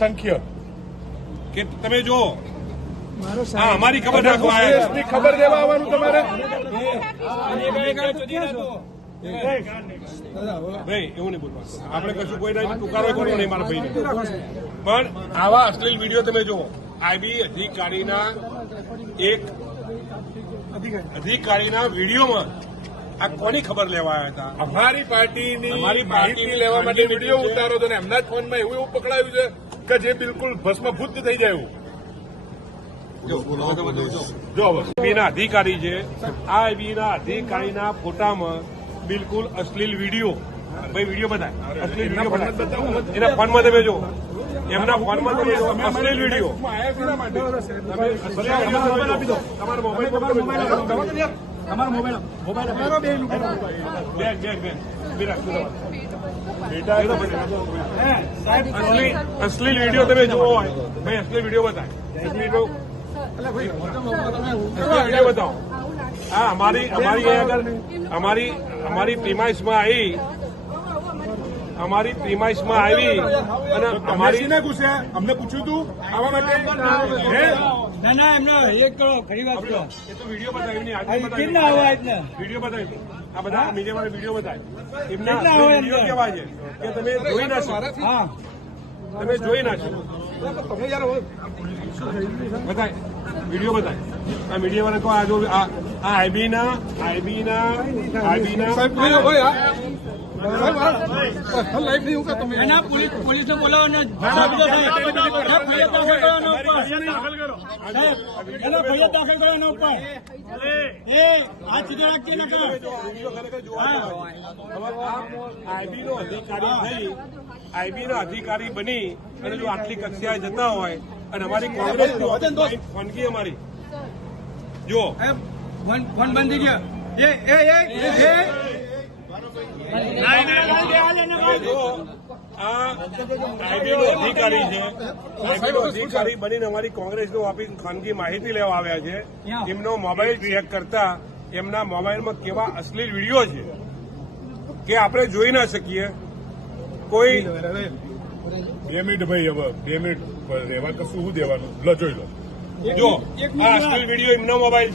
સંખ્ય કે તમે જો હા અમારી ખબર રાખવા દેશની ખબર દેવા આવવાનું તમારે ભાઈ એવું નહીં બોલવાનું આપણે કશું કોઈ ટુકારો કરવો નહીં મારા ભાઈને પણ આવા અશ્લીલ વિડીયો તમે જુઓ આઈબી અધિકારીના એક અધિકારીના વિડીયોમાં આ કોની ખબર લેવા આવ્યા હતા અમારી પાર્ટીની માહિતી લેવા માટે વિડીયો ઉતારો તો ને એમના જ ફોનમાં એવું પકડાયું છે કે જે બિલકુલ ભસ્મભૂત થઈ જાય એવું જો આઈબીના અધિકારી છે આ આઈબીના અધિકારીના ફોટામાં બિલકુલ અશ્લીલ વિડીયો ભાઈ વિડીયો બતાય અશ્લીલ વિડીયો બતાય એના ફોનમાં તમે જો એમના ફોનમાં તમે જો અશ્લીલ વિડીયો તમારો મોબાઈલ અશ્લીલ વિડીયો તમે જોવો હોય ભાઈ અશ્લીલ વિડીયો બતાય વિડીયો બતાવો હા અમારી આગળ અમારી પ્રીમાઇસમાં આવી અને અમારી ઘૂસ્યા અમને પૂછ્યું તું આવા માટે ના એમને એક કરો ખરી વાત કરો એ તો વિડીયો બતાવ્યું વિડીયો બતાવ્યું આ બધા મીડિયામાં વિડીયો બતાવે એમના વિડીયો કેવા છે કે તમે જોઈ ના શકો તમે જોઈ ના શકો બતાય વિડીયો બતાય આ મીડિયા વાળા કહો આ જો આ આઈબીના પોલીસને બોલાવો ને ફરિયાદ દાખલ કરો એના ઉપર એ આ ચીજો રાખીએ ને આઈબીનો અધિકારી બની અને જો આટલી કક્ષાએ જતા હોય અને અમારી કોંગ્રેસ ફોનગી અમારી જો ફોન બંધ થઈ ગયો અધિકારી બનીને અમારી કોંગ્રેસનું ઓફિસ ખાનગી માહિતી લેવા આવ્યા છે એમનો મોબાઈલ ચેક કરતા એમના મોબાઈલમાં કેવા અશ્લીલ વિડીયો છે કે આપણે જોઈ ના શકીએ કોઈ 2 મિનિટ ભાઈ હવે 2 મિનિટ રહેવા કશું શું દેવાનું લો જોઈ લો જો આ અશ્લીલ વિડીયો એમનો મોબાઈલ